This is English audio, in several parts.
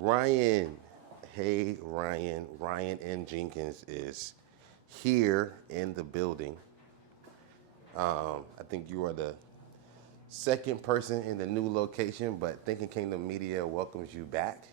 Ryan, hey Ryan, Ryan and Jenkins is here in the building. I think you are the second person in the new location, but Thinking Kingdom Media welcomes you back.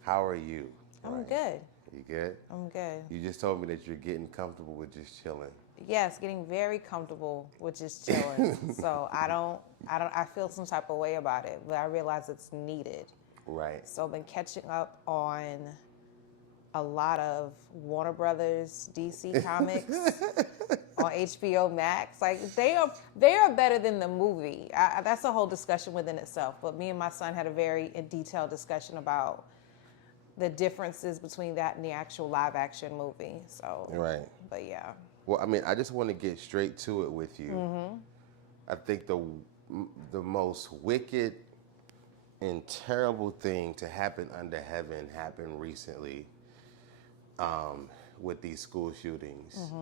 How are you, I'm Ryan? good. You good? I'm good. You just told me that you're getting comfortable with just chilling. Yes, getting very comfortable with just chilling. So I feel some type of way about it, but I realize it's needed. Right. So I've been catching up on a lot of Warner Brothers DC comics on HBO Max. Like they are better than the movie. That's a whole discussion within itself. But me and my son had a very detailed discussion about the differences between that and the actual live action movie. So, Right. but yeah. Well, I mean, I just want to get straight to it with you. I think the most wicked and terrible thing to happen under heaven happened recently with these school shootings.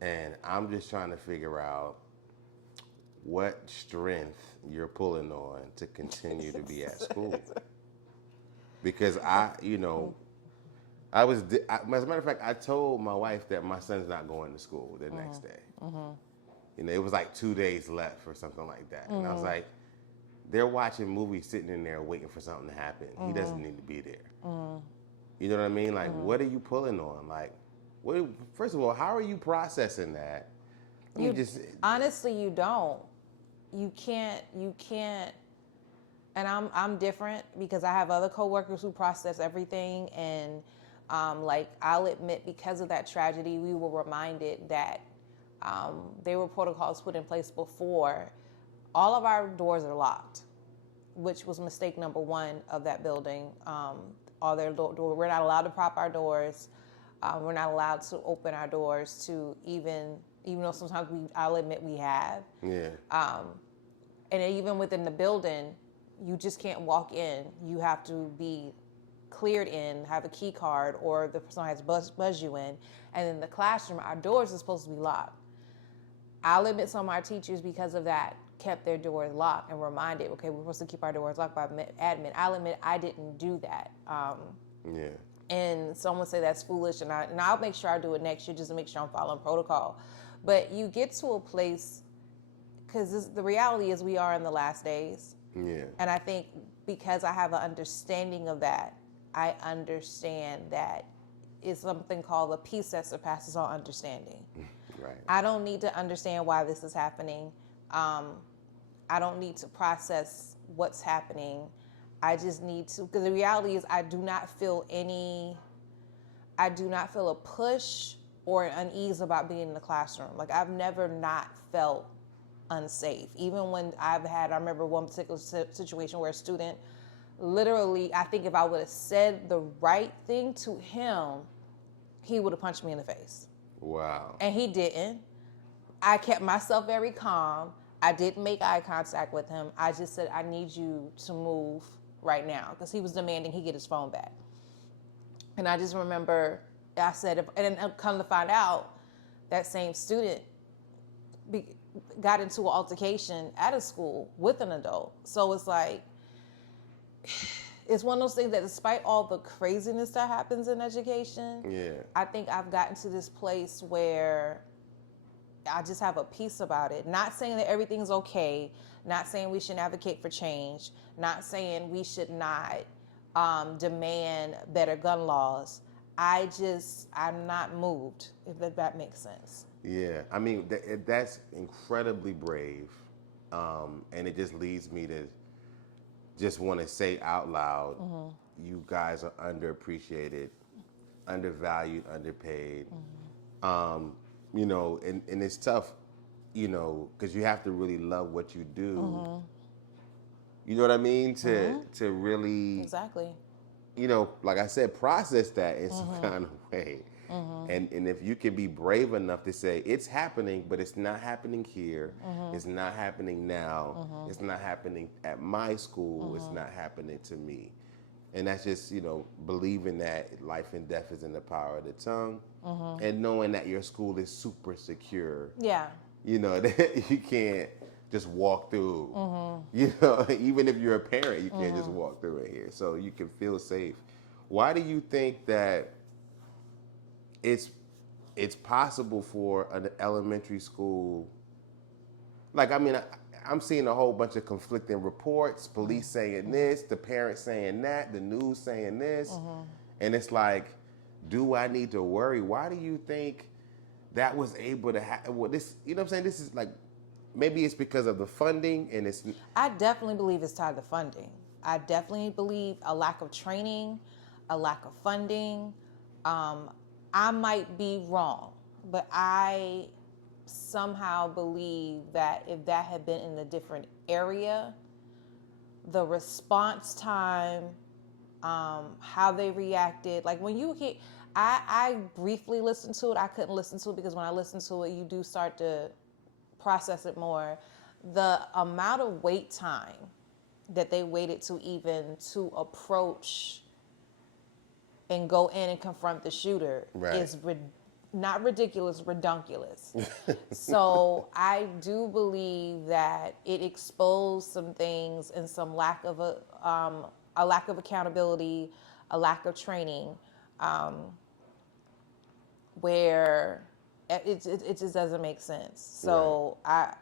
And I'm just trying to figure out what strength you're pulling on to continue to be at school. Because as a matter of fact, I told my wife that my son's not going to school the next day. It was like 2 days left or something like that. And I was like, they're watching movies sitting in there waiting for something to happen. He doesn't need to be there. You know what I mean? Like, what are you pulling on? Like, first of all, how are you processing that? Honestly, you don't. You can't. And I'm different because I have other coworkers who process everything, and like I'll admit, because of that tragedy, we were reminded that there were protocols put in place before. All of our doors are locked, which was mistake number one of that building. We're not allowed to prop our doors. We're not allowed to open our doors to even though sometimes I'll admit we have. Yeah. And even within the building, you just can't walk in. You have to be cleared in, have a key card, or the person has buzz you in. And in the classroom, our doors are supposed to be locked. I'll admit some of our teachers, because of that, kept their doors locked and reminded, okay, we're supposed to keep our doors locked by admin. I'll admit I didn't do that. Yeah. And someone say that's foolish, and I'll make sure I do it next year just to make sure I'm following protocol. But you get to a place, because the reality is we are in the last days. Yeah. And I think because I have an understanding of that, I understand that it's something called the peace that surpasses all understanding. Right. I don't need to understand why this is happening. I don't need to process what's happening. I just need to, because the reality is I do not feel a push or an unease about being in the classroom. Like, I've never not felt unsafe. Even when I remember one particular situation where a student, literally, I think if I would have said the right thing to him, he would have punched me in the face. Wow. And he didn't. I kept myself very calm. I didn't make eye contact with him. I just said, I need you to move right now, because he was demanding he get his phone back. And I just remember I said, and then come to find out, that same student got into an altercation at a school with an adult. So it's like, it's one of those things that despite all the craziness that happens in education, I think I've gotten to this place where I just have a peace about it. Not saying that everything's okay, not saying we shouldn't advocate for change, not saying we should not demand better gun laws. I'm not moved, if that makes sense. Yeah. I mean, that's incredibly brave. And it just leads me to just want to say out loud, you guys are underappreciated, undervalued, underpaid. And it's tough, because you have to really love what you do. You know what I mean? To really, Exactly. Like I said, process that in some kind of way. And if you can be brave enough to say, it's happening, but it's not happening here. It's not happening now. It's not happening at my school. It's not happening to me. And that's just, believing that life and death is in the power of the tongue, and knowing that your school is super secure. Yeah. That you can't just walk through. You know, even if you're a parent, you can't just walk through it here. So you can feel safe. Why do you think that it's possible for an elementary school? Like, I mean, I'm seeing a whole bunch of conflicting reports, police saying this, the parents saying that, the news saying this. And it's like, do I need to worry? Why do you think that was able to happen? Well, this, you know what I'm saying? This is like, maybe it's because of the funding and it's... I definitely believe it's tied to funding. I definitely believe a lack of training, a lack of funding. I might be wrong, but I somehow believe that if that had been in a different area, the response time, how they reacted, like when you hit, I briefly listened to it. I couldn't listen to it because when I listen to it, you do start to process it more. The amount of wait time that they waited to approach and go in and confront the shooter is not ridiculous, redunculous. So I do believe that it exposed some things and some lack of a lack of accountability, a lack of training, where it just doesn't make sense. So and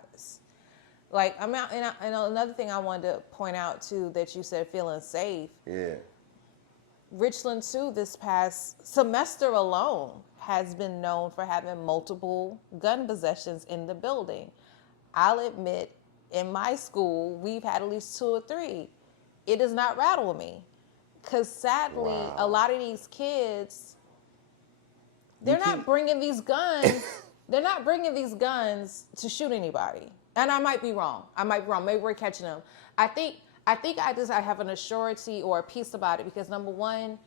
another thing I wanted to point out too, that you said feeling safe. Yeah. Richland too, this past semester alone, has been known for having multiple gun possessions in the building. I'll admit, in my school, we've had at least 2 or 3. It does not rattle me. Because sadly, a lot of these kids, they're not bringing these guns. They're not bringing these guns to shoot anybody. And I might be wrong. Maybe we're catching them. I think I have an assurity or a peace about it because, number one,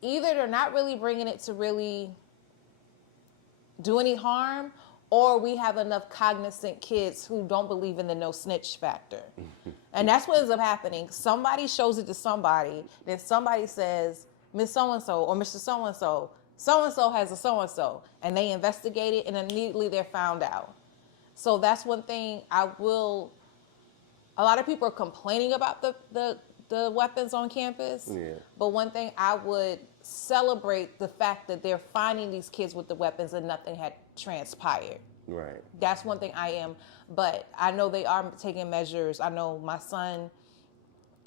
either they're not really bringing it to really do any harm, or we have enough cognizant kids who don't believe in the no snitch factor. And that's what ends up happening. Somebody shows it to somebody, then somebody says, Miss So-and-so or Mr. So-and-so, so-and-so has a so-and-so, and they investigate it, and immediately they're found out. So that's one thing a lot of people are complaining about the weapons on campus. Yeah. But one thing I would celebrate the fact that they're finding these kids with the weapons and nothing had transpired. Right. That's one thing I am. But I know they are taking measures. I know my son,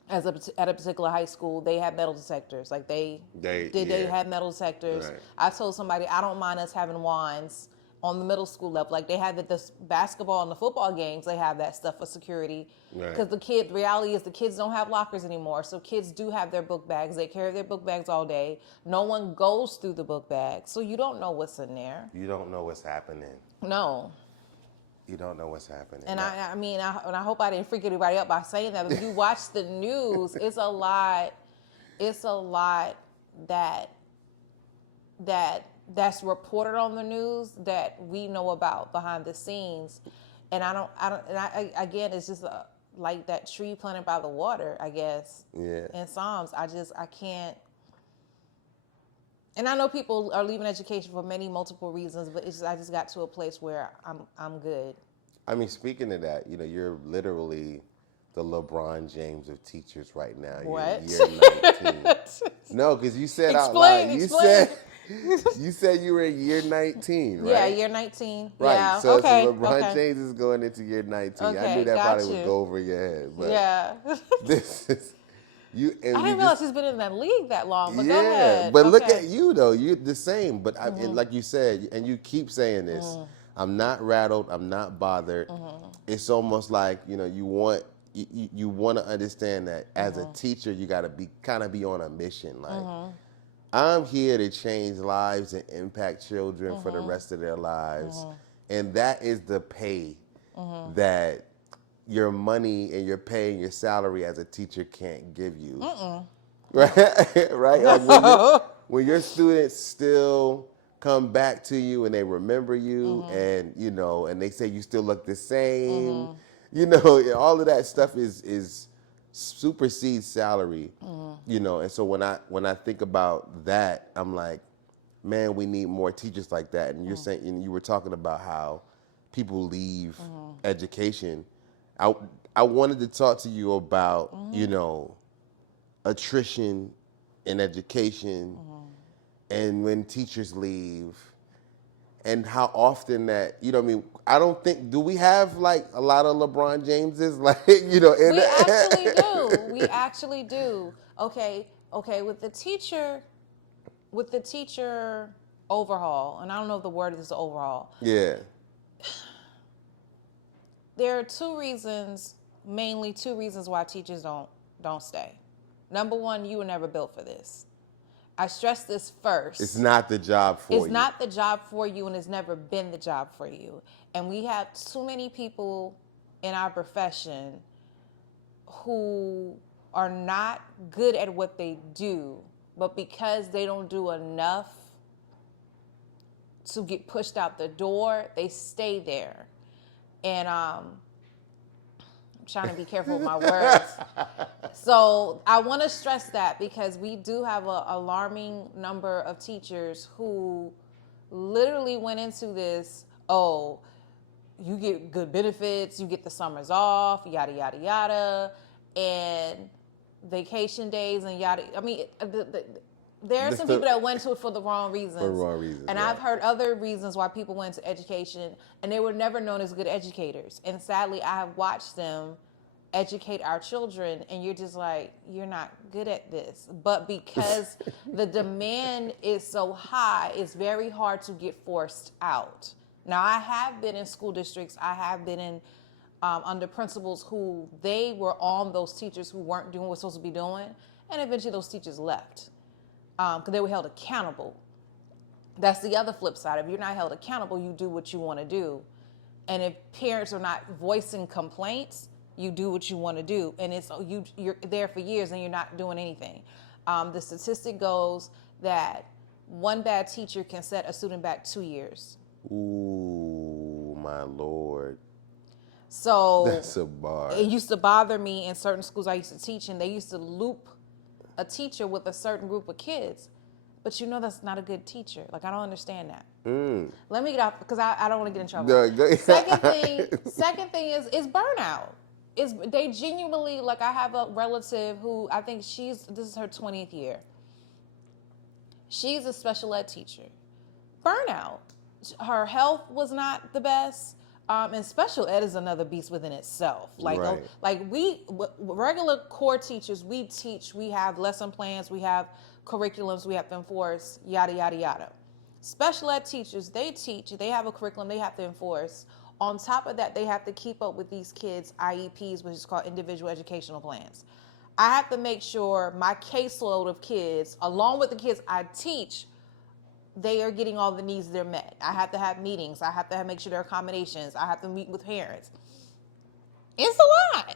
at a particular high school, they have metal detectors. Like they had metal detectors. Right. I told somebody I don't mind us having wands on the middle school level. Like they have at the basketball and the football games, they have that stuff for security. Because the reality is the kids don't have lockers anymore. So kids do have their book bags. They carry their book bags all day. No one goes through the book bag. So you don't know what's in there. You don't know what's happening. No. You don't know what's happening. And I hope I didn't freak anybody up by saying that. But if you watch the news, it's a lot that's reported on the news that we know about behind the scenes. And again, it's just like that tree planted by the water, I guess. Yeah. In Psalms, I can't. And I know people are leaving education for multiple reasons, but I just got to a place where I'm good. I mean, speaking of that, you're literally the LeBron James of teachers right now. What? You're year 19. No, because you said out loud. You said you were in year 19, right? Yeah, year 19. Right. Yeah. So LeBron James is going into year 19. Okay, I knew that probably would go over your head. But yeah. This is you. And I didn't realize he's been in that league that long. But go yeah, ahead. but look at you though. You're the same. But like you said, and you keep saying this. I'm not rattled. I'm not bothered. It's almost like you want to understand that as a teacher, you got to be on a mission. Like I'm here to change lives and impact children for the rest of their lives, and that is the pay that your money and your pay and your salary as a teacher can't give you. Right? Right? Like when your students still come back to you and they remember you and and they say you still look the same. All of that stuff is supersedes salary. And so when I think about that, I'm like, man, we need more teachers like that. And you're saying, you were talking about how people leave education. I I wanted to talk to you about, Mm-hmm. attrition in education and when teachers leave and how often that, I don't think, do we have like a lot of LeBron Jameses? Like, in We actually do. We actually do. Okay, with the teacher overhaul, and I don't know if the word is overhaul. Yeah. There are mainly two reasons why teachers don't stay. Number one, you were never built for this. I stress this first. It's not the job for It's you. not the job for you, and it's never been the job for you. And we have too many people in our profession who are not good at what they do, but because they don't do enough to get pushed out the door, they stay there. And I'm trying to be careful with my words. So I want to stress that because we do have an alarming number of teachers who literally went into this, oh, you get good benefits, you get the summers off, yada, yada, yada, and vacation days and yada. I mean, there are some people that went to it for the wrong reasons. For the wrong reasons. And right. I've heard other reasons why people went to education, and they were never known as good educators. And sadly, I have watched them educate our children, and you're just like, you're not good at this. But because the demand is so high, it's very hard to get forced out. Now, I have been in school districts. I have been in under principals who they were on those teachers who weren't doing what we're supposed to be doing, and eventually those teachers left because they were held accountable. That's the other flip side. If you're not held accountable, you do what you want to do. And if parents are not voicing complaints, you do what you want to do. And you're there for years and you're not doing anything. The statistic goes that one bad teacher can set a student back 2 years. Ooh, my Lord. So that's a bar. It used to bother me in certain schools I used to teach, and they used to loop a teacher with a certain group of kids. But that's not a good teacher. Like, I don't understand that. Let me get off, because I don't want to get in trouble. No, Second thing is burnout. They genuinely, like, I have a relative who I think this is her 20th year. She's a special ed teacher. Burnout. Her health was not the best. And special ed is another beast within itself. Like, right. Regular core teachers, we teach, we have lesson plans, we have curriculums we have to enforce, yada, yada, yada. Special ed teachers, they teach, they have a curriculum they have to enforce. On top of that, they have to keep up with these kids' IEPs, which is called individual educational plans. I have to make sure my caseload of kids, along with the kids I teach, they are getting all the needs they're met. I have to have meetings. I have to make sure there are accommodations. I have to meet with parents. It's a lot.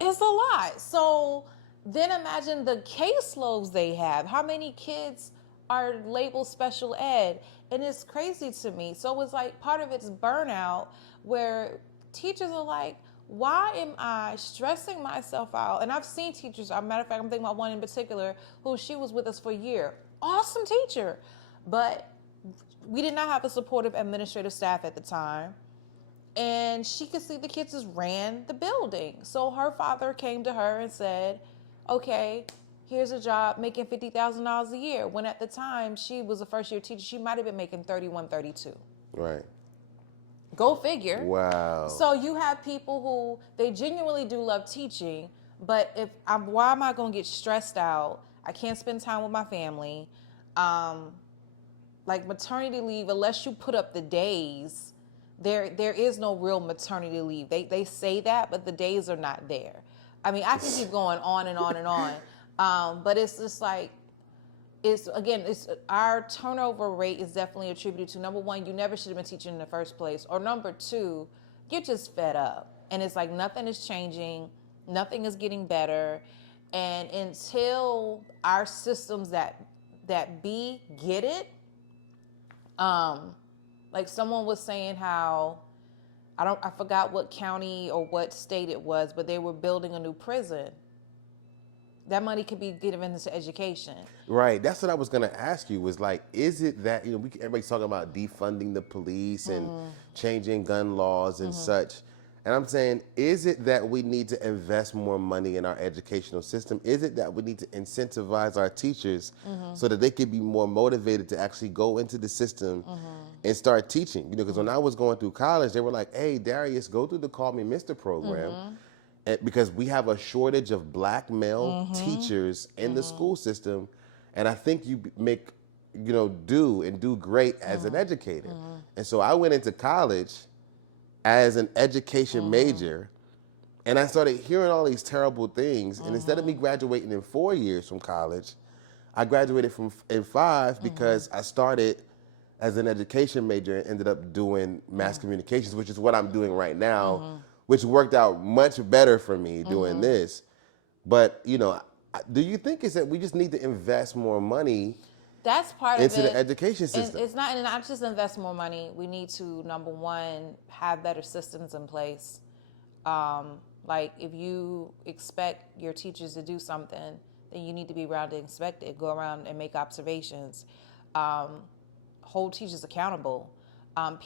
It's a lot. So then imagine the caseloads they have. How many kids are labeled special ed? And it's crazy to me. So it's like part of it's burnout where teachers are like, why am I stressing myself out? And I've seen teachers, as a matter of fact, I'm thinking about one in particular who she was with us for a year. Awesome teacher. But we did not have a supportive administrative staff at the time. And she could see the kids just ran the building. So her father came to her and said, okay, here's a job making $50,000 a year. When at the time she was a first year teacher, she might have been making 31, 32. Right. Go figure. Wow. So you have people who, they genuinely do love teaching, but why am I going to get stressed out? I can't spend time with my family. Like maternity leave, unless you put up the days, there is no real maternity leave. They say that, but the days are not there. I mean, I can keep going on and on and on. But it's just like, our turnover rate is definitely attributed to, number one, you never should have been teaching in the first place. Or number two, you're just fed up. And it's like nothing is changing. Nothing is getting better. And until our systems that get it, like someone was saying how, I forgot what county or what state it was, but they were building a new prison. That money could be given into education. Right. That's what I was going to ask you was like, is it that, everybody's talking about defunding the police and changing gun laws and such. And I'm saying, is it that we need to invest more money in our educational system? Is it that we need to incentivize our teachers so that they could be more motivated to actually go into the system and start teaching? Because when I was going through college, they were like, hey, Darius, go through the Call Me Mr. program. And because we have a shortage of black male teachers in the school system. And I think you make, do great as an educator. And so I went into college as an education major, and I started hearing all these terrible things. And instead of me graduating in 4 years from college, I graduated in 5 because I started as an education major and ended up doing mass communications, which is what I'm doing right now, which worked out much better for me doing this. But, do you think it's that we just need to invest more money that's part of it. Into the education system? It's not just invest more money. We need to, number one, have better systems in place. Like if you expect your teachers to do something, then you need to be around to inspect it. Go around and make observations. Hold teachers accountable.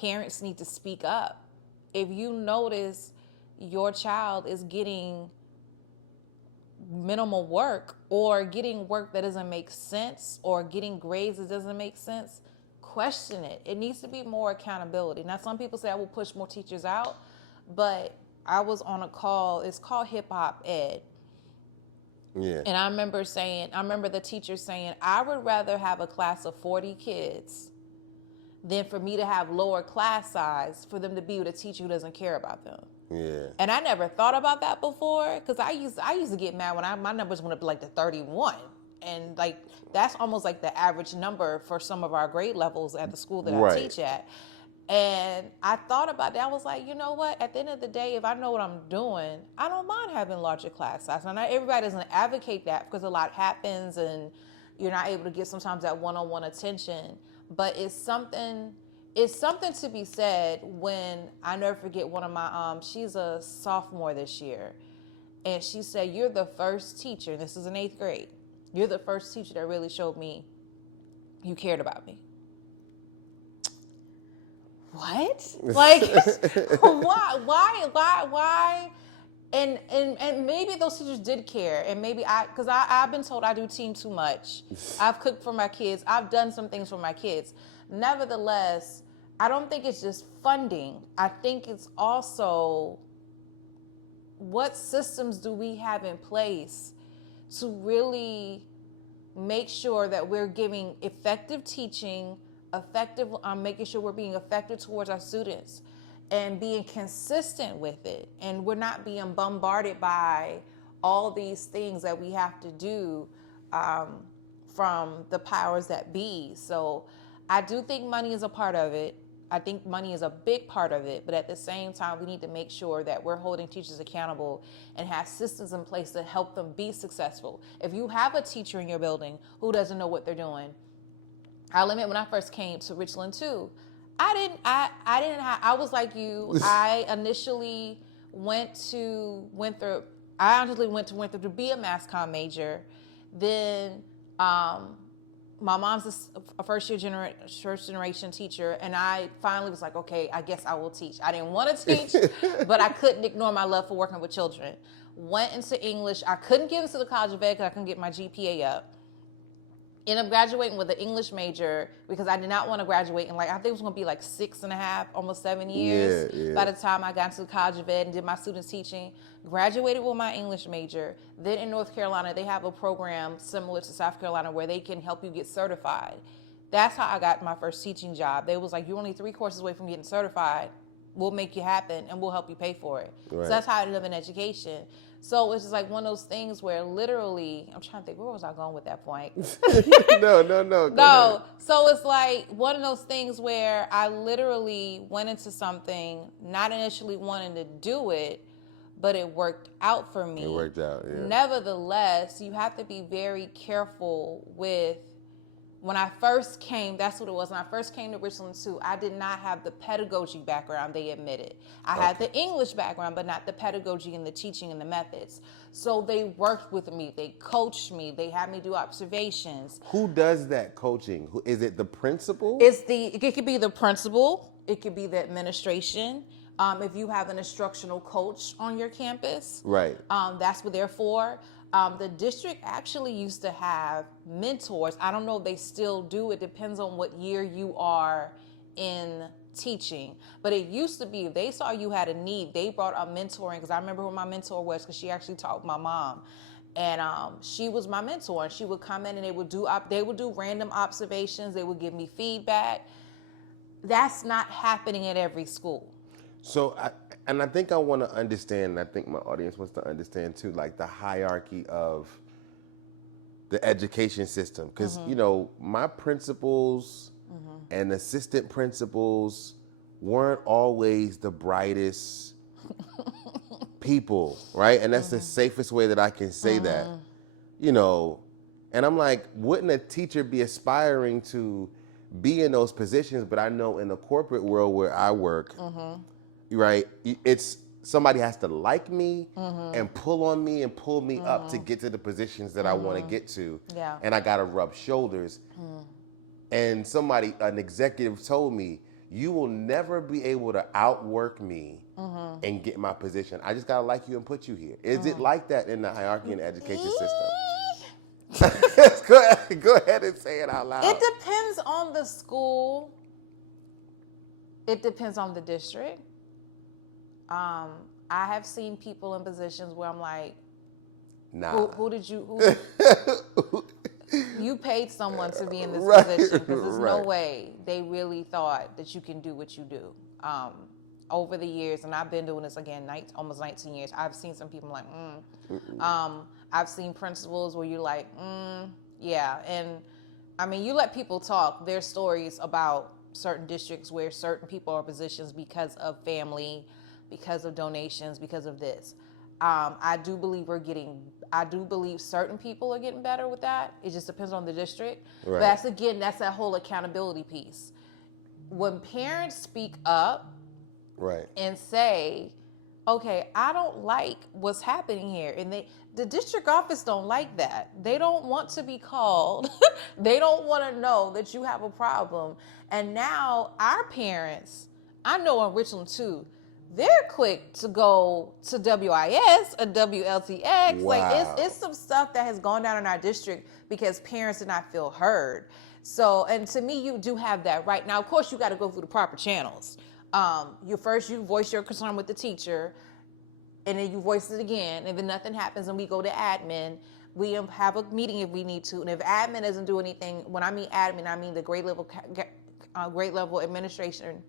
Parents need to speak up. If you notice your child is getting minimal work or getting work that doesn't make sense or getting grades that doesn't make sense, question it. It needs to be more accountability. Now, some people say I will push more teachers out, but I was on a call. It's called Hip Hop Ed. Yeah. And I remember the teacher saying, I would rather have a class of 40 kids than for me to have lower class size for them to be with a teacher who doesn't care about them. Yeah. And I never thought about that before, because I used to get mad when my numbers went up to like the 31. And like that's almost like the average number for some of our grade levels at the school that I teach at. And I thought about that. I was like, you know what? At the end of the day, if I know what I'm doing, I don't mind having larger class size. Now, not everybody doesn't advocate that because a lot happens and you're not able to get sometimes that one-on-one attention. But it's something to be said when I never forget one of my, she's a sophomore this year. And she said, you're the first teacher, this is in 8th grade. You're the first teacher that really showed me you cared about me. What? Like, why? And maybe those teachers did care. And maybe because I've been told I do team too much. I've cooked for my kids. I've done some things for my kids. Nevertheless, I don't think it's just funding. I think it's also what systems do we have in place to really make sure that we're giving effective teaching, making sure we're being effective towards our students and being consistent with it. And we're not being bombarded by all these things that we have to do from the powers that be. So I do think money is a part of it. I think money is a big part of it, but at the same time, we need to make sure that we're holding teachers accountable and have systems in place to help them be successful. If you have a teacher in your building who doesn't know what they're doing, I'll admit when I first came to Richland too, I was like you. I initially went to Winthrop to be a mass comm major. Then my mom's a first generation teacher, and I finally was like, okay, I guess I will teach. I didn't want to teach, but I couldn't ignore my love for working with children. Went into English. I couldn't get into the College of Ed because I couldn't get my GPA up. Ended up graduating with an English major because I did not want to graduate in I think it was going to be 6.5, almost 7 years. Yeah. By the time I got into the College of Ed and did my student teaching, graduated with my English major. Then in North Carolina, they have a program similar to South Carolina where they can help you get certified. That's how I got my first teaching job. They was like, you're only 3 courses away from getting certified. We'll make you happen and we'll help you pay for it. Right. So that's how I ended up in education. So it's just like one of those things where literally, I'm trying to think, where was I going with that point? No. So it's like one of those things where I literally went into something, not initially wanting to do it, but it worked out for me. It worked out, yeah. Nevertheless, you have to be very careful with, when I first came, that's what it was. When I first came to Richland too, I did not have the pedagogy background they admitted. I had the English background, but not the pedagogy and the teaching and the methods. So they worked with me. They coached me. They had me do observations. Who does that coaching? Is it the principal? It could be the principal. It could be the administration. If you have an instructional coach on your campus, Right. that's what they're for. The district actually used to have mentors. I don't know if they still do. It depends on what year you are in teaching. But it used to be, if they saw you had a need, they brought up mentoring. Because I remember who my mentor was, because she actually taught my mom. And she was my mentor. And she would come in and they would do random observations. They would give me feedback. That's not happening at every school. So, I think I want to understand, and I think my audience wants to understand too, like the hierarchy of the education system. Because, you know, my principals and assistant principals weren't always the brightest people, right? And that's the safest way that I can say that, you know. And I'm like, wouldn't a teacher be aspiring to be in those positions? But I know in the corporate world where I work, right, it's somebody has to like me and pull on me and pull me up to get to the positions that I want to get to. Yeah. And I got to rub shoulders. And an executive told me, you will never be able to outwork me and get my position. I just got to like you and put you here. Is it like that in the hierarchy in the education system? Go ahead and say it out loud. It depends on the school. It depends on the district. I have seen people in positions where I'm like, nah. Who you paid someone to be in this position, because there's no way they really thought that you can do what you do. Over the years, and I've been doing this again, almost 19 years, I've seen some people like, I've seen principals where you're like, yeah. And I mean, you let people talk. There's stories about certain districts where certain people are positions because of family, because of donations, because of this. I do believe certain people are getting better with that. It just depends on the district. Right. But that's that whole accountability piece. When parents speak up, right, and say, okay, I don't like what's happening here. And the district office don't like that. They don't want to be called. They don't want to know that you have a problem. And now our parents, I know in Richland too, they're quick to go to WIS or WLTX. Wow. Like it's some stuff that has gone down in our district because parents did not feel heard. So, and to me, you do have that right. Now, of course, you got to go through the proper channels. You voice your concern with the teacher, and then you voice it again, and then nothing happens, and we go to admin. We have a meeting if we need to, and if admin doesn't do anything, when I mean admin, I mean the grade level administration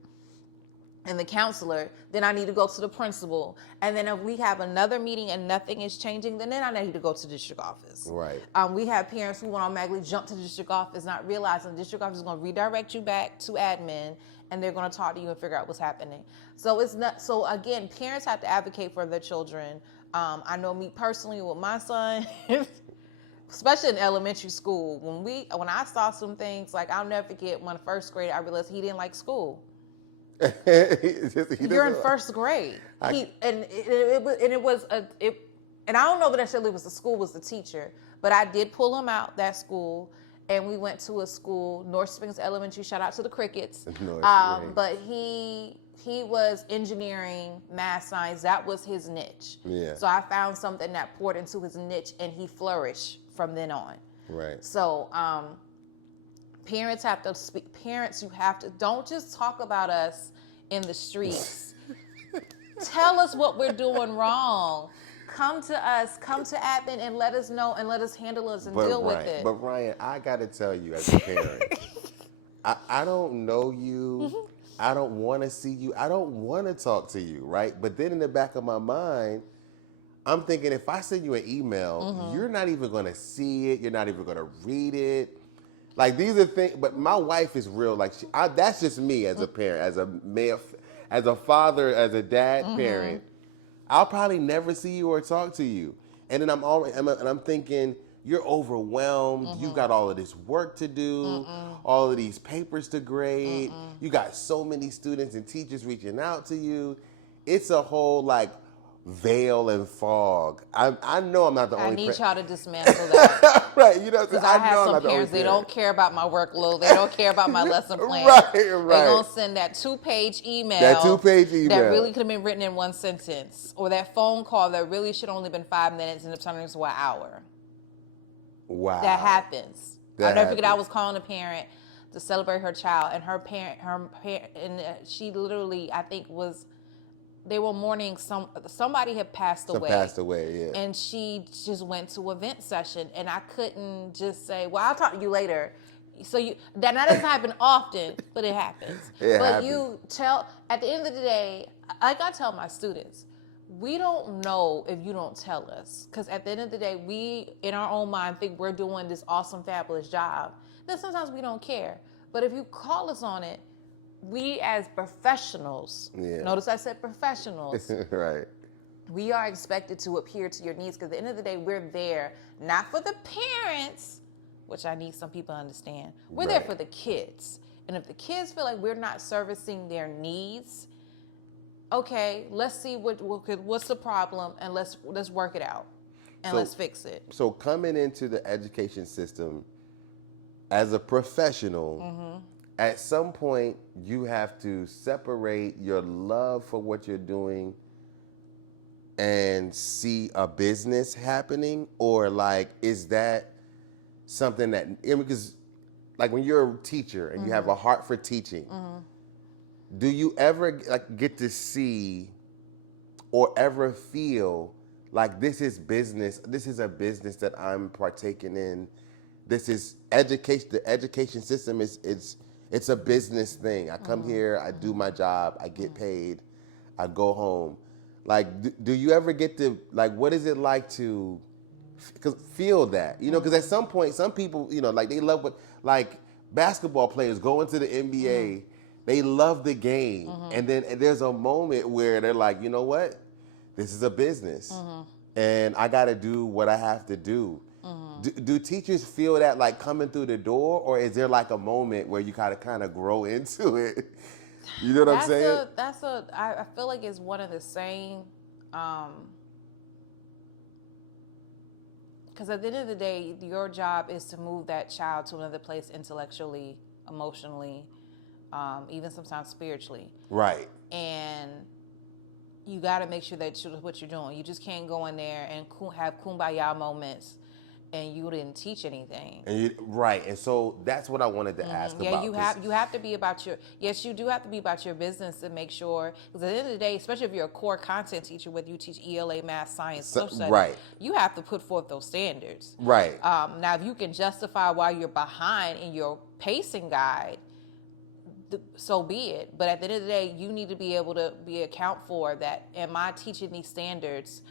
and the counselor, then I need to go to the principal. And then if we have another meeting and nothing is changing, then I need to go to the district office. right. We have parents who want to automatically jump to the district office, not realizing the district office is going to redirect you back to admin, and they're going to talk to you and figure out what's happening. So it's not. So again, parents have to advocate for their children. I know me personally with my son, especially in elementary school, when I saw some things, like I'll never forget when first grade I realized he didn't like school. You're in first grade. And I don't know if necessarily it was the school, was the teacher, but I did pull him out that school, and we went to a school, North Springs Elementary. Shout out to the Crickets. But he was engineering, math, science. That was his niche. Yeah. So I found something that poured into his niche, and he flourished from then on. Right. So parents have to speak. Parents, you have to, don't just talk about us in the streets. Tell us what we're doing wrong. Come to us, come to admin, and let us know, and let us handle us and deal with it. But Ryan, I got to tell you as a parent, I don't know you. I don't want to see you. I don't want to talk to you, right? But then in the back of my mind, I'm thinking, if I send you an email, you're not even going to see it. You're not even going to read it. Like, these are things, but my wife is real. Like, that's just me as a parent, as a male, as a father, as a dad parent. I'll probably never see you or talk to you. And then I'm thinking, you're overwhelmed. You got all of this work to do, all of these papers to grade. You got so many students and teachers reaching out to you. It's a whole, like, veil and fog. I know I'm not the I only need y'all to dismantle that. right, you know, Because I have know I'm some not the only parents, they don't care about my workload. They don't care about my lesson plan. Right. They're going to send that 2-page email. That 2-page email. That really could have been written in one sentence. Or that phone call that really should have only been 5 minutes and it's turning into an hour. Wow. That happens. That I'll never forget, I happens. was calling a parent to celebrate her child, and and she literally, I think, they were mourning somebody had passed away. Passed away, yeah. And she just went to a vent session, and I couldn't just say, "Well, I'll talk to you later." So that doesn't happen often, but it happens. Happens. You tell, at the end of the day, like I tell my students, we don't know if you don't tell us, because at the end of the day, we in our own mind think we're doing this awesome, fabulous job. Then sometimes we don't care, but if you call us on it, we as professionals, notice I said professionals, right? We are expected to adhere to your needs, because at the end of the day, we're there not for the parents, which I need some people to understand. We're there for the kids. And if the kids feel like we're not servicing their needs, okay, let's see what's the problem, and let's work it out, and let's fix it. So coming into the education system as a professional, at some point you have to separate your love for what you're doing and see a business happening, or like, is that something that, because like when you're a teacher and you have a heart for teaching, do you ever like get to see or ever feel like this is business, this is a business that I'm partaking in, this is education, the education system it's a business thing. I come here, I do my job, I get paid, I go home. Like, do you ever get to, like, what is it like to feel that? You know, because at some point, some people, you know, like they love what, like basketball players go into the NBA, they love the game. And then there's a moment where they're like, you know what? This is a business. And I got to do what I have to do. Do teachers feel that like coming through the door, or is there like a moment where you kind of grow into it? You know what I'm saying? I feel like it's one of the same, because at the end of the day, your job is to move that child to another place intellectually, emotionally, even sometimes spiritually. Right. And you got to make sure that what you're doing. You just can't go in there and have kumbaya moments and you didn't teach anything. Right, and so that's what I wanted to ask about. Yeah, you have to be about you do have to be about your business and make sure, because at the end of the day, especially if you're a core content teacher, whether you teach ELA, math, science, social studies, you have to put forth those standards. Right. Now, if you can justify why you're behind in your pacing guide, so be it. But at the end of the day, you need to be able to account for that. Am I teaching these standards?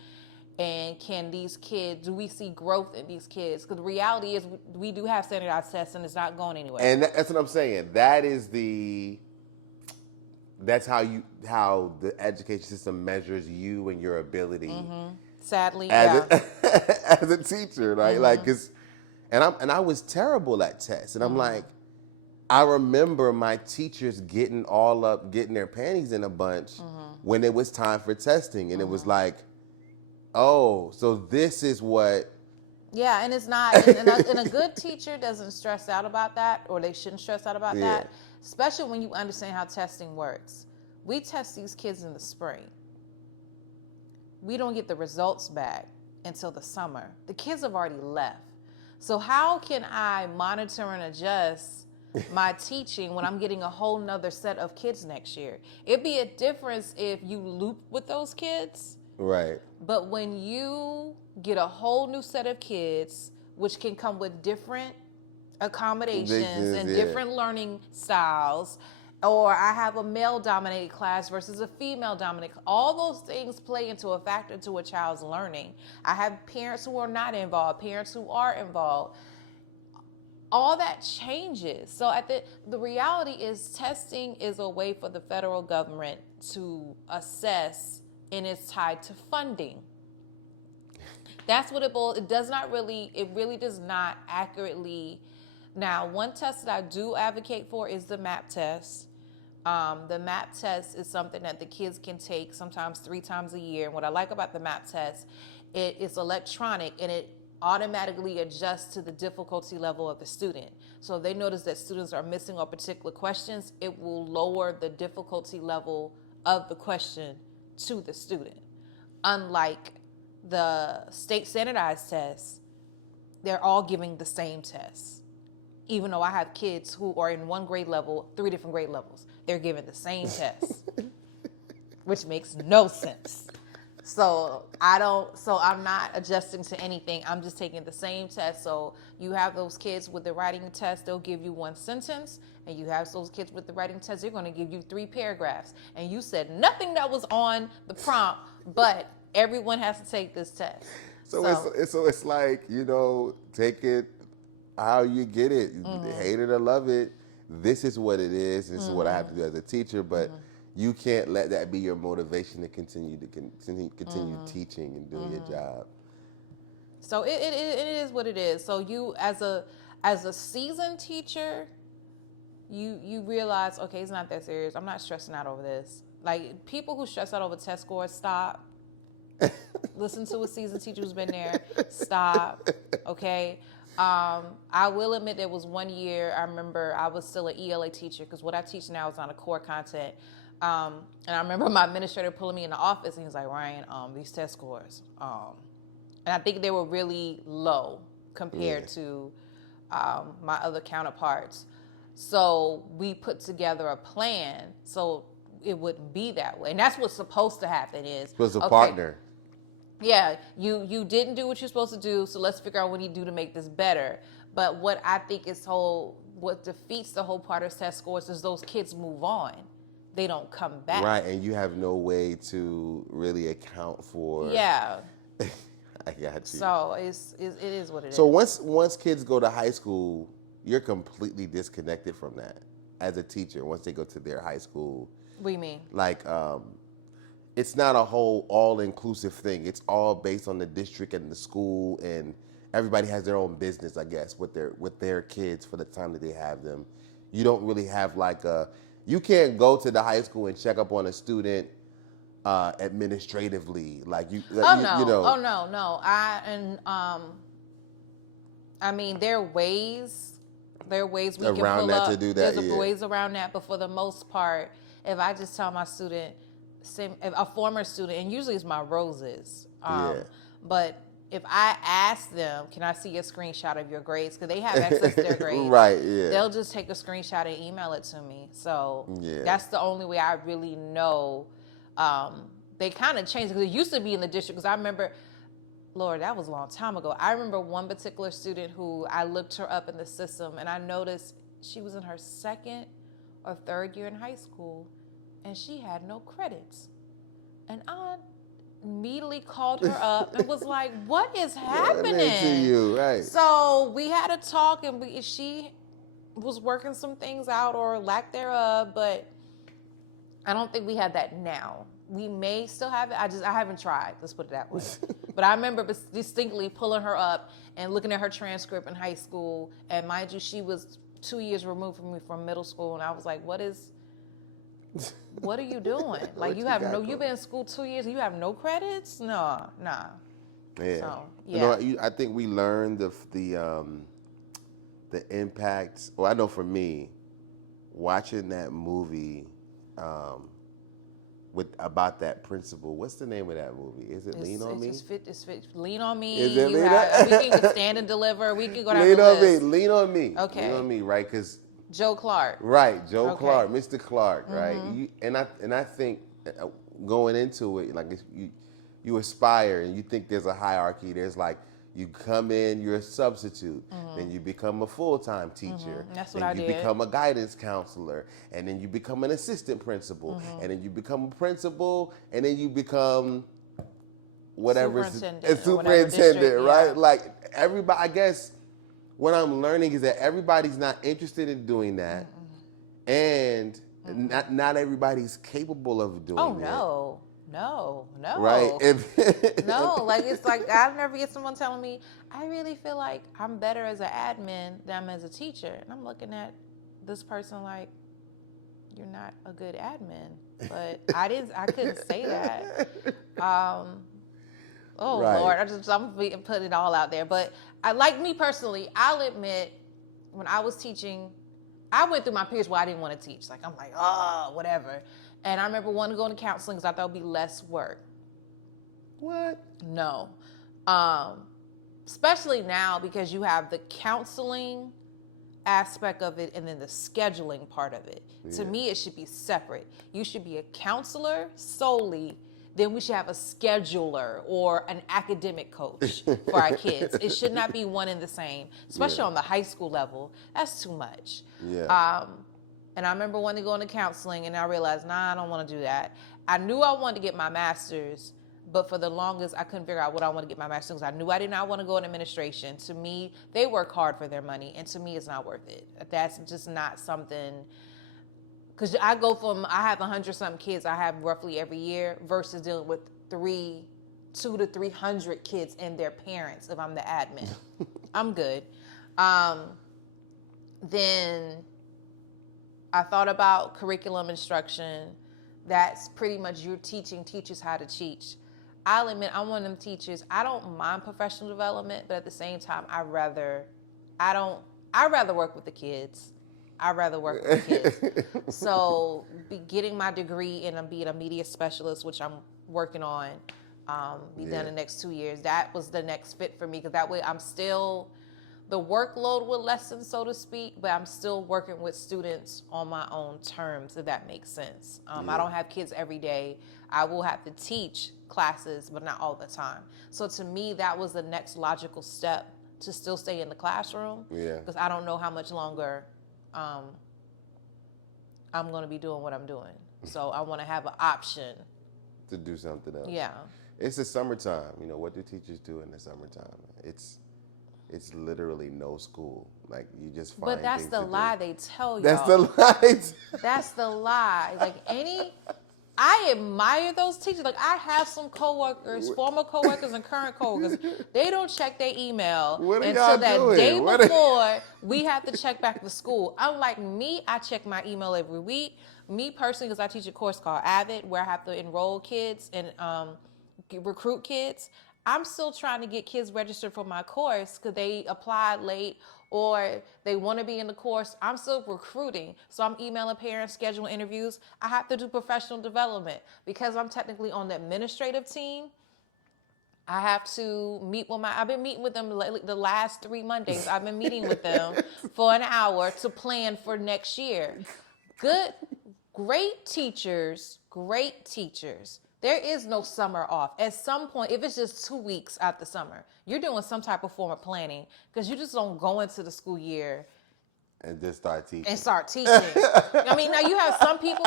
And can these kids, do we see growth in these kids? Because the reality is we do have standardized tests and it's not going anywhere. And that's what I'm saying. That's how the education system measures you and your ability. Sadly, as a teacher, right? Like, and I was terrible at tests. And I'm like, I remember my teachers getting their panties in a bunch when it was time for testing. And it was like, oh, so this is what. Yeah, and it's not, and a good teacher doesn't stress out about that, or they shouldn't stress out about that, especially when you understand how testing works. We test these kids in the spring. We don't get the results back until the summer. The kids have already left. So how can I monitor and adjust my teaching when I'm getting a whole nother set of kids next year? It'd be a difference if you loop with those kids. Right. But when you get a whole new set of kids, which can come with different accommodations and different learning styles, or I have a male-dominated class versus a female-dominated, all those things play into a factor to a child's learning. I have parents who are not involved, parents who are involved. All that changes. So the reality is testing is a way for the federal government to assess, and it's tied to funding. That's what it really does not accurately. Now, one test that I do advocate for is the MAP test, The MAP test is something that the kids can take sometimes 3 times a year. And what I like about the MAP test, it is electronic and it automatically adjusts to the difficulty level of the student. So if they notice that students are missing on particular questions, it will lower the difficulty level of the question to the student. Unlike the state standardized tests, they're all giving the same test. Even though I have kids who are in one grade level, 3 different grade levels, they're given the same test, which makes no sense. So I'm not adjusting to anything. I'm just taking the same test. So you have those kids with the writing test, they'll give you 1 sentence. And you have those kids with the writing test, they're going to give you 3 paragraphs. And you said nothing that was on the prompt, but everyone has to take this test. So it's like, take it how you get it. Hate it or love it. This is what it is. This is what I have to do as a teacher. But you can't let that be your motivation to continue teaching and doing your job. So it is what it is. So you as a seasoned teacher, you realize, okay, it's not that serious. I'm not stressing out over this. Like, people who stress out over test scores, stop. Listen to a seasoned teacher who's been there. Stop. Okay. I will admit there was one year I remember I was still an ELA teacher because what I teach now is on a core content. And I remember my administrator pulling me in the office and he was like, Ryan, these test scores. And I think they were really low compared to my other counterparts. So we put together a plan so it wouldn't be that way. And that's what's supposed to happen is. Was a partner. Yeah, you didn't do what you're supposed to do, so let's figure out what you do to make this better. But what I think is what defeats the whole part of test scores is those kids move on. They don't come back. Right, and you have no way to really account for. Yeah. I got you. So it is what it is. So once kids go to high school, you're completely disconnected from that as a teacher. Once they go to their high school. What do you mean? Like, it's not a whole all-inclusive thing. It's all based on the district and the school, and everybody has their own business, I guess, with their kids for the time that they have them. You don't really have you can't go to the high school and check up on a student administratively, no. I mean, there are ways we can around pull that up. to do that. There's ways around that, but for the most part, if I just tell my student, a former student, and usually it's my roses, but if I ask them, can I see a screenshot of your grades? Because they have access to their grades. Right, yeah. They'll just take a screenshot and email it to me. So that's the only way I really know. They kind of changed because it used to be in the district. Because I remember, Lord, that was a long time ago. I remember one particular student who I looked her up in the system and I noticed she was in her 2nd or 3rd year in high school and she had no credits. And I immediately called her up and was like, what is happening? To you, right. So we had a talk and she was working some things out or lack thereof, but I don't think we have that now. We may still have it. I haven't tried. Let's put it that way. But I remember distinctly pulling her up and looking at her transcript in high school. And mind you, she was 2 years removed from me from middle school. And I was like, what are you doing? Like, you've been in school 2 years and you have no credits? No, nah. Yeah. So, yeah. I think we learned the impact. Well, I know for me, watching that movie, about that principle. What's the name of that movie? Is it Lean On Me? It's Lean On Me. Is it we can Stand and Deliver. We can go down Lean On Me. list. Lean On Me. Okay. Lean On Me, right? Because Joe Clark. Right, Joe Okay. Clark, Mr. Clark, right? And I think going into it, like you aspire and you think there's a hierarchy. There's you come in, you're a substitute, then you become a full-time teacher. That's what then I you did. become a guidance counselor, and then you become an assistant principal, and then you become a principal, and then you become whatever superintendent, right? Yeah. Like everybody, I guess what I'm learning is that everybody's not interested in doing that, and not everybody's capable of doing that. No. Right? No, it's like I never get someone telling me, I really feel like I'm better as an admin than I'm as a teacher. And I'm looking at this person like, you're not a good admin. But I couldn't say that. Oh, right. Lord, I'm putting it all out there. But like me personally, I'll admit, when I was teaching, I went through my periods where I didn't want to teach. Like, I'm like, oh, whatever. And I remember wanting to go into counseling because I thought it would be less work. What? No. Especially now, because you have the counseling aspect of it and then the scheduling part of it. Yeah. To me, it should be separate. You should be a counselor solely, then we should have a scheduler or an academic coach for our kids. It should not be one and the same, especially on the high school level. That's too much. Yeah. And I remember wanting to go into counseling, and I realized, I don't want to do that. I knew I wanted to get my master's, but for the longest, I couldn't figure out what I wanted to get my master's. I knew I did not want to go in administration. To me, they work hard for their money, and to me, it's not worth it. That's just not something. Because I have 100-something kids I have roughly every year versus dealing with 200 to 300 kids and their parents if I'm the admin. I'm good. Then I thought about curriculum instruction. That's pretty much you're teaching teachers how to teach. I'll admit, I'm one of them teachers. I don't mind professional development, but at the same time, I'd rather work with the kids. I'd rather work with kids. So getting my degree in being a media specialist, which I'm working on, done in the next 2 years. That was the next fit for me, because that way the workload will lessen, so to speak, but I'm still working with students on my own terms, if that makes sense. I don't have kids every day. I will have to teach classes, but not all the time. So to me, that was the next logical step, to still stay in the classroom, because I don't know how much longer I'm going to be doing what I'm doing. So I want to have an option to do something else. Yeah. It's the summertime. What do teachers do in the summertime? It's literally no school. Like, you just find But that's things the to lie do. they tell y'all. That's the lie. That's the lie. I admire those teachers. Like, I have some coworkers, former coworkers and current coworkers. They don't check their email until that day before we have to check back to school. Unlike me, I check my email every week. Me personally, because I teach a course called Avid, where I have to enroll kids and recruit kids. I'm still trying to get kids registered for my course because they applied late or they want to be in the course. I'm still recruiting. So I'm emailing parents, scheduling interviews. I have to do professional development because I'm technically on the administrative team. I have to meet with I've been meeting with them the last 3 Mondays. I've been meeting with them for an hour to plan for next year. Great teachers. There is no summer off. At some point, if it's just 2 weeks after summer, you're doing some type of form of planning, because you just don't go into the school year and just start teaching. Now you have some people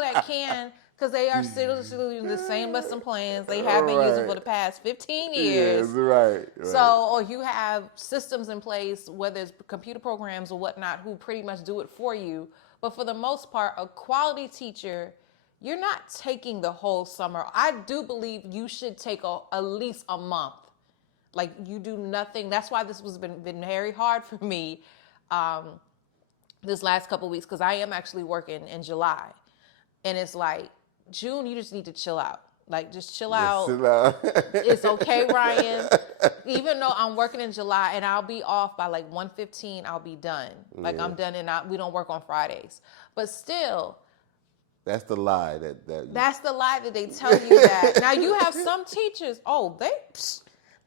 that can, because they are still using the same lesson plans they have been using for the past 15 years. Yes, right. So, or you have systems in place, whether it's computer programs or whatnot, who pretty much do it for you. But for the most part, a quality teacher, you're not taking the whole summer. I do believe you should take at least a month. Like, you do nothing. That's why this has been very hard for me this last couple of weeks, because I am actually working in July. And it's like, June, you just need to chill out. Like, just chill out. It's okay, Ryan. Even though I'm working in July and I'll be off by like 1:15, I'll be done. Like, I'm done, and we don't work on Fridays. But still, that's the lie that's the lie that they tell you that. Now, you have some teachers,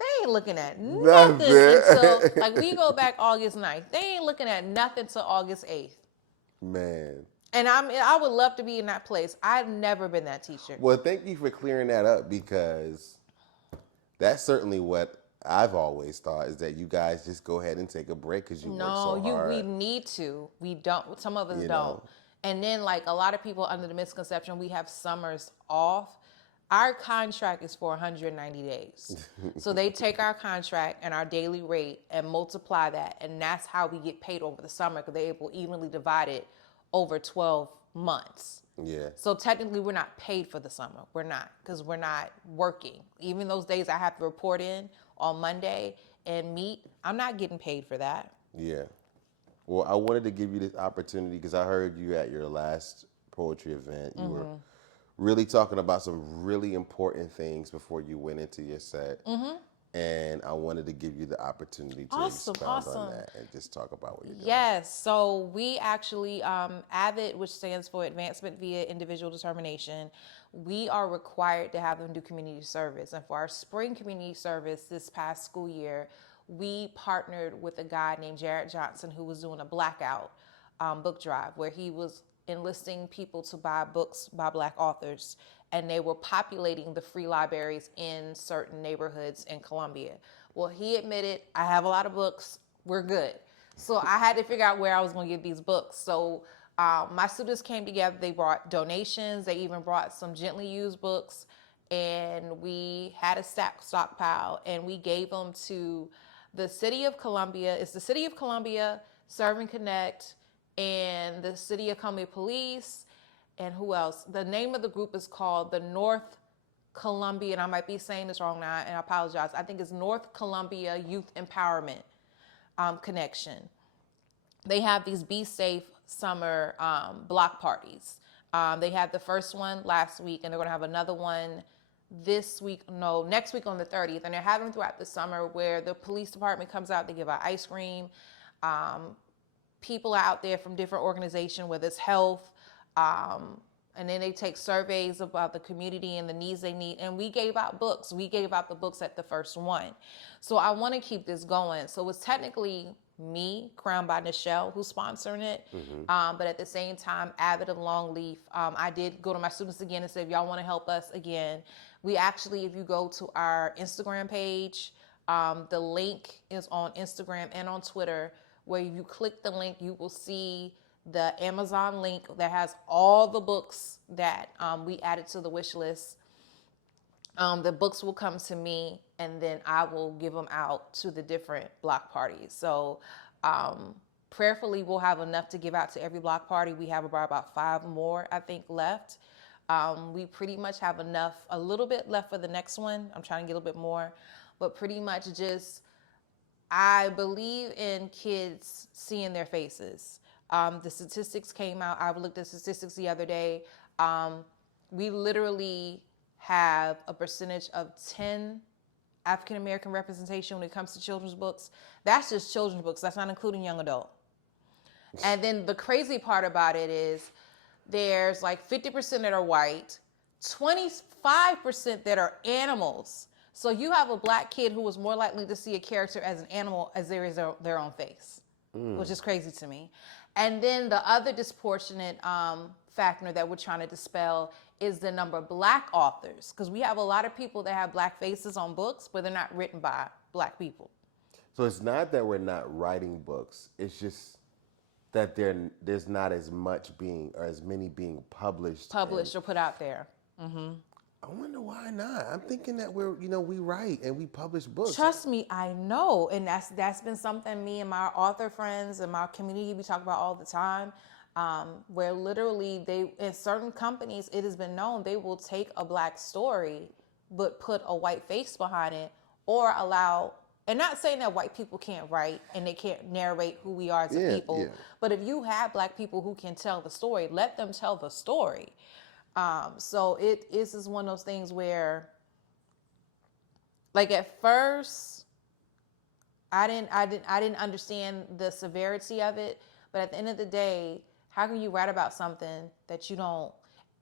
they ain't looking at nothing until, like, we go back August 9th. They ain't looking at nothing till August 8th. Man. And I would love to be in that place. I've never been that teacher. Well, thank you for clearing that up, because that's certainly what I've always thought, is that you guys just go ahead and take a break because you work so hard. We need to. We don't. Some of us don't. And then, like, a lot of people under the misconception, we have summers off. Our contract is for 190 days. So they take our contract and our daily rate and multiply that. And that's how we get paid over the summer, because they're able to evenly divide it over 12 months. Yeah. So technically, we're not paid for the summer. We're not, because we're not working. Even those days I have to report in on Monday and meet, I'm not getting paid for that. Yeah. Well, I wanted to give you this opportunity because I heard you at your last poetry event. You were really talking about some really important things before you went into your set. And I wanted to give you the opportunity to expound on that and just talk about what you're doing. Yes. So we actually, AVID, which stands for Advancement via Individual Determination, we are required to have them do community service. And for our spring community service this past school year, we partnered with a guy named Jared Johnson who was doing a blackout book drive where he was enlisting people to buy books by Black authors, and they were populating the free libraries in certain neighborhoods in Columbia. Well, he admitted, I have a lot of books, we're good. So I had to figure out where I was going to get these books. So my students came together, they brought donations, they even brought some gently used books, and we had a stockpile, and we gave them to the City of Columbia. It's the City of Columbia, Serve and Connect, and the City of Columbia Police, and who else? The name of the group is called the North Columbia, and I might be saying this wrong now, and I apologize. I think it's North Columbia Youth Empowerment Connection. They have these Be Safe summer block parties. They had the first one last week, and they're going to have another one next week on the 30th. And they're having them throughout the summer where the police department comes out, they give out ice cream. People out there from different organizations, whether it's health, and then they take surveys about the community and the needs they need. And we gave out books. We gave out the books at the first one. So I want to keep this going. So it's technically me, Crown by Nichelle, who's sponsoring it. But at the same time, Avid of Longleaf, I did go to my students again and say, if y'all want to help us again, we actually, if you go to our Instagram page, the link is on Instagram and on Twitter, where if you click the link, you will see the Amazon link that has all the books that we added to the wish list. The books will come to me, and then I will give them out to the different block parties. So prayerfully, we'll have enough to give out to every block party. We have about 5 more, I think, left. We pretty much have enough, a little bit left for the next one. I'm trying to get a little bit more, but pretty much just, I believe in kids seeing their faces. The statistics came out. I looked at statistics the other day. We literally have a percentage of 10 African-American representation when it comes to children's books. That's just children's books. That's not including young adult. And then the crazy part about it is there's like 50% that are white, 25% that are animals. So you have a Black kid who was more likely to see a character as an animal as there is their own face, which is crazy to me. And then the other disproportionate factor that we're trying to dispel is the number of Black authors, because we have a lot of people that have Black faces on books, but they're not written by Black people. So it's not that we're not writing books. It's just that there's not as much being, or as many being published or put out there. I wonder why not. I'm thinking that we write and we publish books. Trust me, I know. And that's been something me and my author friends and my community, we talk about all the time, where literally in certain companies, it has been known they will take a Black story, but put a white face behind it, or allow, and not saying that white people can't write and they can't narrate who we are as a people, but if you have Black people who can tell the story, let them tell the story. So it is one of those things where, like, at first, I didn't understand the severity of it. But at the end of the day, how can you write about something that you don't?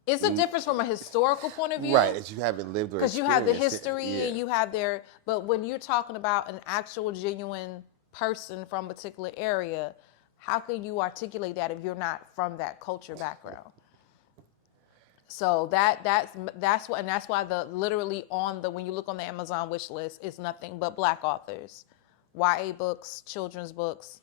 It's a difference from a historical point of view, right? That you haven't lived or because you have the history and you have their. But when you're talking about an actual, genuine person from a particular area, how can you articulate that if you're not from that culture background? So that's why literally when you look on the Amazon wish list, it's nothing but Black authors, YA books, children's books,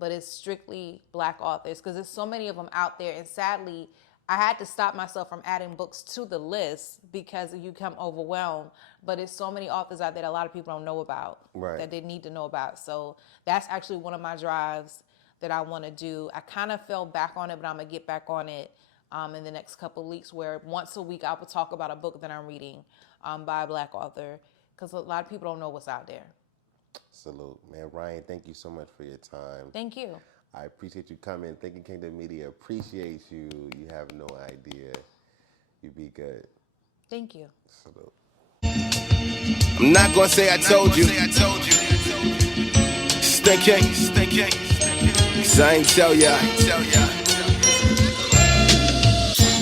but it's strictly Black authors because there's so many of them out there. And sadly, I had to stop myself from adding books to the list because you become overwhelmed. But there's so many authors out there that a lot of people don't know about, that they need to know about. So that's actually one of my drives that I want to do. I kind of fell back on it, but I'm going to get back on it in the next couple of weeks, where once a week I will talk about a book that I'm reading by a Black author, because a lot of people don't know what's out there. Salute, man. Ryan, thank you so much for your time. Thank you. I appreciate you coming. Thinking Kingdom Media appreciates you. You have no idea. You be good. Thank you. Salute. I'm not gonna say I told you. Stinking. Cause I ain't tell ya.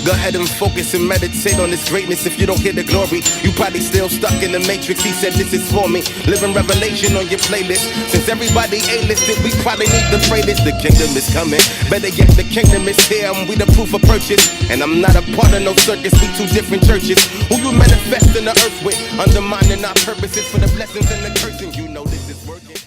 Go ahead and focus and meditate on this greatness. If you don't hear the glory, you probably still stuck in the matrix. He said this is for me. Living revelation on your playlist. Since everybody A-listed, we probably need to pray this. The kingdom is coming. Better yet, the kingdom is here and we the proof of purchase. And I'm not a part of no circus, we two different churches. Who you manifest in the earth with? Undermining our purposes for the blessings and the cursing. You know this is working.